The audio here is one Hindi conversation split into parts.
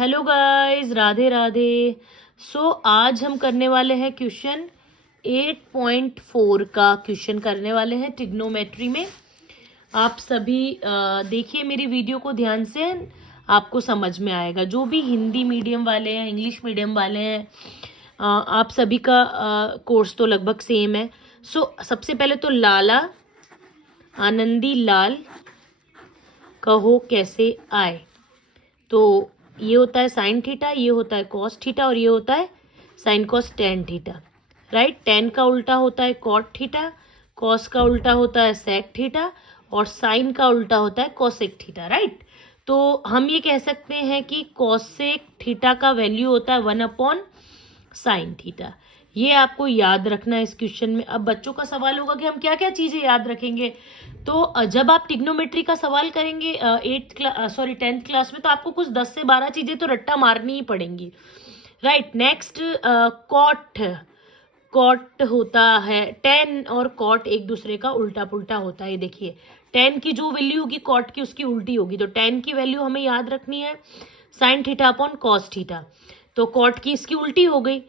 Hello guys, Radhe Radhe. आज हम करने वाले हैं क्वेश्चन 8.4 का क्वेश्चन करने वाले हैं ट्रिग्नोमेट्री में। आप सभी देखिए मेरी वीडियो को ध्यान से, आपको समझ में आएगा। जो भी हिंदी मीडियम वाले हैं, इंग्लिश मीडियम वाले हैं, आप सभी का कोर्स तो लगभग सेम है। सबसे पहले तो लाला आनंदी लाल कहो कैसे आए। तो ये होता है साइन थीटा, ये होता है कॉस थीटा और ये होता है sine cos tan theta. Right, ten का उल्टा होता है कॉट थीटा, कॉस का उल्टा होता है सेक थीटा और साइन का उल्टा होता है कॉसेक थीटा। राइट, तो हम ये कह सकते हैं कि कॉसेक थीटा का वैल्यू होता है 1 अपॉन साइन थीटा। ये आपको याद रखना है इस क्वेश्चन में। अब बच्चों का सवाल होगा कि हम क्या क्या चीजें याद रखेंगे। तो जब आप ट्रिग्नोमेट्री का सवाल करेंगे 10th क्लास में, तो आपको कुछ 10 से 12 चीजें तो रट्टा मारनी ही पड़ेंगी। राइट, नेक्स्ट कॉट होता है, टेन और कॉट एक दूसरे का उल्टा पुल्टा होता है। देखिए, टेन की जो वैल्यू होगी कॉट की उसकी उल्टी होगी, तो टेन की वैल्यू हमें याद रखनी है sine theta upon cos theta. तो कॉट की इसकी उल्टी हो गई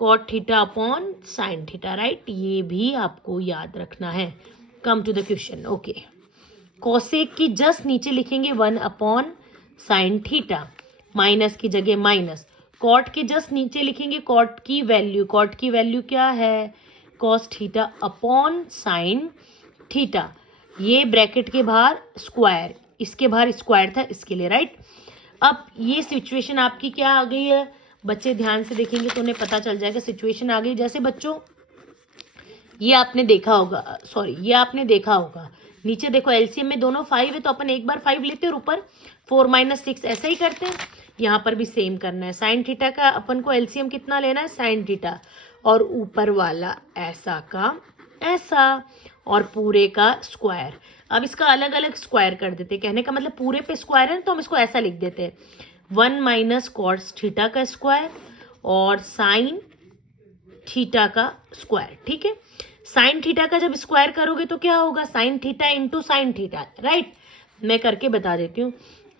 cot theta upon sine theta. Right, ये भी आपको याद रखना है। Come to the question. Okay, cosec की जस्ट नीचे लिखेंगे 1 अपॉन साइन थीटा, माइनस की जगह माइनस। कॉट के जस्ट नीचे लिखेंगे कॉट की वैल्यू क्या है, cos theta upon sine theta. ये ब्रैकेट के बाहर स्क्वायर, इसके बाहर स्क्वायर था इसके लिए। राइट, अब ये सिचुएशन आपकी क्या आ गई है, बच्चे ध्यान से देखेंगे तो उन्हें पता चल जाएगा सिचुएशन आ गई। जैसे बच्चों ये आपने देखा होगा, नीचे देखो एलसीएम में दोनों 5 है, तो अपन एक बार 5 लेते हैं और ऊपर 4 - 6 ऐसा ही करते हैं। यहाँ पर भी सेम करना है। साइन थीटा का अपन को एलसीएम कितना लेना है, साइन थीटा, और ऊपर वाला ऐसा का ऐसा और पूरे का स्क्वायर। अब इसका अलग अलग स्क्वायर कर देते हैं, कहने का मतलब पूरे पे स्क्वायर है तो हम इसको ऐसा लिख देते हैं 1 माइनस कॉस थीटा का स्क्वायर और साइन थीटा का स्क्वायर। ठीक है, साइन थीटा का जब स्क्वायर करोगे तो क्या होगा, sine theta into sine theta. Right, मैं करके बता देती हूँ।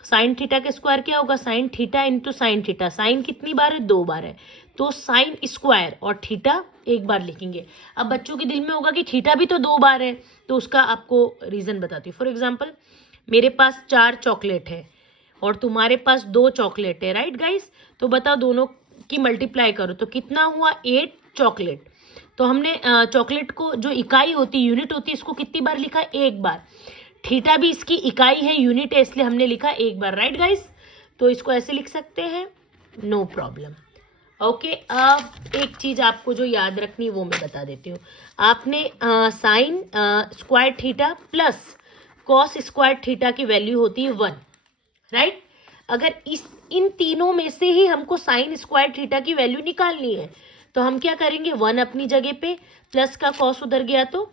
साइन थीटा का स्क्वायर क्या होगा, sine theta into sine theta. Sine कितनी बार है, 2 बार है, तो साइन स्क्वायर और थीटा एक बार लिखेंगे। अब बच्चों के दिल में होगा कि थीटा भी तो 2 बार है, तो उसका आपको रीजन बताती हूँ। फॉर एग्जाम्पल, मेरे पास 4 चॉकलेट है और तुम्हारे पास 2 चॉकलेट है। राइट गाइस, तो बताओ दोनों की मल्टीप्लाई करो तो कितना हुआ, 8 चॉकलेट। तो हमने चॉकलेट को जो इकाई होती है, यूनिट होती है, इसको कितनी बार लिखा, एक बार। थीटा भी इसकी इकाई है, यूनिट है, इसलिए हमने लिखा एक बार। राइट गाइस, तो इसको ऐसे लिख सकते हैं, नो प्रॉब्लम। ओके, अब एक चीज आपको जो याद रखनी वो मैं बता देती हूँ। आपने sine square theta plus cos square theta की वैल्यू होती है 1। राइट, अगर इन तीनों में से ही हमको साइन स्क्वायर थीटा की वैल्यू निकालनी है तो हम क्या करेंगे, 1 अपनी जगह पे, प्लस का कॉस उधर गया तो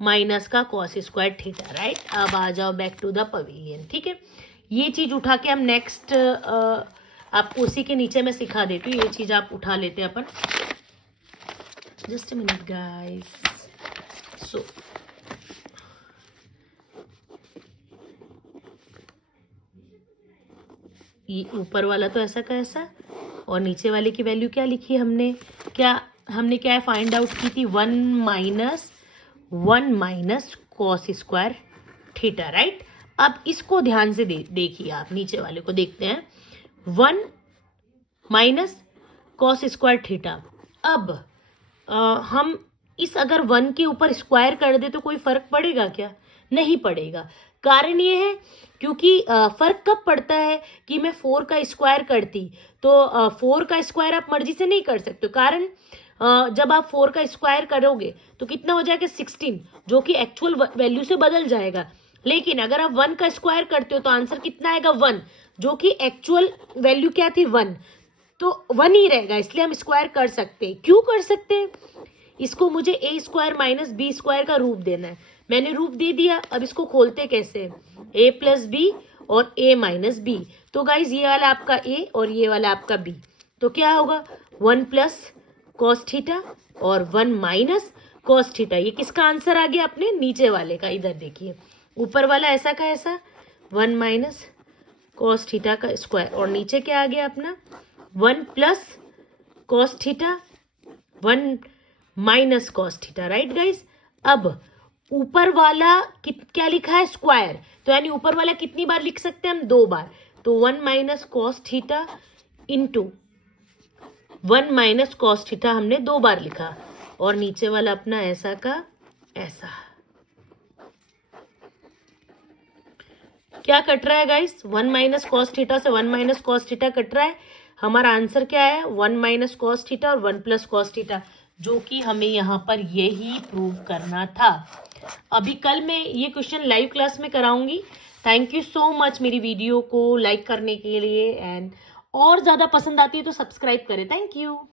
माइनस का कॉस स्क्वायर थीटा। राइट, अब आ जाओ बैक टू द पवेलियन। ठीक है, ये चीज उठा के हम नेक्स्ट आपको उसी के नीचे मैं सिखा देती हूँ। ये चीज आप उठा लेते हैं अपन। Just a minute guys. ये ऊपर वाला तो ऐसा का ऐसा और नीचे वाले की वैल्यू क्या लिखी हमने, क्या फाइंड आउट की थी, 1 minus cos square theta. Right, अब इसको ध्यान से देखिए, आप नीचे वाले को देखते हैं, 1 माइनस कॉस स्क्वायर थीटा। अब हम इस अगर 1 के ऊपर स्क्वायर कर दे तो कोई फर्क पड़ेगा क्या, नहीं पड़ेगा। कारण ये है क्योंकि फर्क कब पड़ता है कि मैं 4 का स्क्वायर करती, तो 4 का स्क्वायर आप मर्जी से नहीं कर सकते। कारण जब आप 4 का स्क्वायर करोगे तो कितना हो जाएगा, 16, जो कि एक्चुअल वैल्यू से बदल जाएगा। लेकिन अगर आप 1 का स्क्वायर करते हो तो आंसर कितना आएगा, 1, जो कि एक्चुअल वैल्यू क्या थी, 1, तो 1 ही रहेगा। इसलिए हम स्क्वायर कर सकते हैं। क्यों कर सकते हैं, इसको मुझे a square minus B square का रूप देना है, मैंने रूप दे दिया। अब इसको खोलते कैसे, a प्लस बी और a माइनस बी। तो गाइज ये वाला आपका a और ये वाला आपका b, तो क्या होगा, 1 प्लस कॉस थीटा और 1 माइनस कॉस थीटा। ये किसका आंसर आ गया, अपने नीचे वाले का। इधर देखिए, ऊपर वाला ऐसा का ऐसा 1 माइनस कॉस थीटा का स्क्वायर, और नीचे क्या आ गया अपना 1 plus cos theta 1 minus cos theta, right guys. अब ऊपर वाला क्या लिखा है स्क्वायर, तो यानी ऊपर वाला कितनी बार लिख सकते हैं हम, 2 बार। तो 1 minus cos theta into 1 minus cos theta हमने 2 बार लिखा, और नीचे वाला अपना ऐसा का ऐसा। क्या कट रहा है गाइस, 1 माइनस कॉस थीटा से 1 माइनस कॉस थीटा कट रहा है। हमारा आंसर क्या है 1 माइनस कॉस थीटा और 1 प्लस कॉस थीटा, जो कि हमें यहाँ पर यही प्रूव करना था। अभी कल मैं ये क्वेश्चन लाइव क्लास में कराऊंगी। थैंक यू सो मच मेरी वीडियो को लाइक करने के लिए, एंड और ज़्यादा पसंद आती है तो सब्सक्राइब करें। Thank you.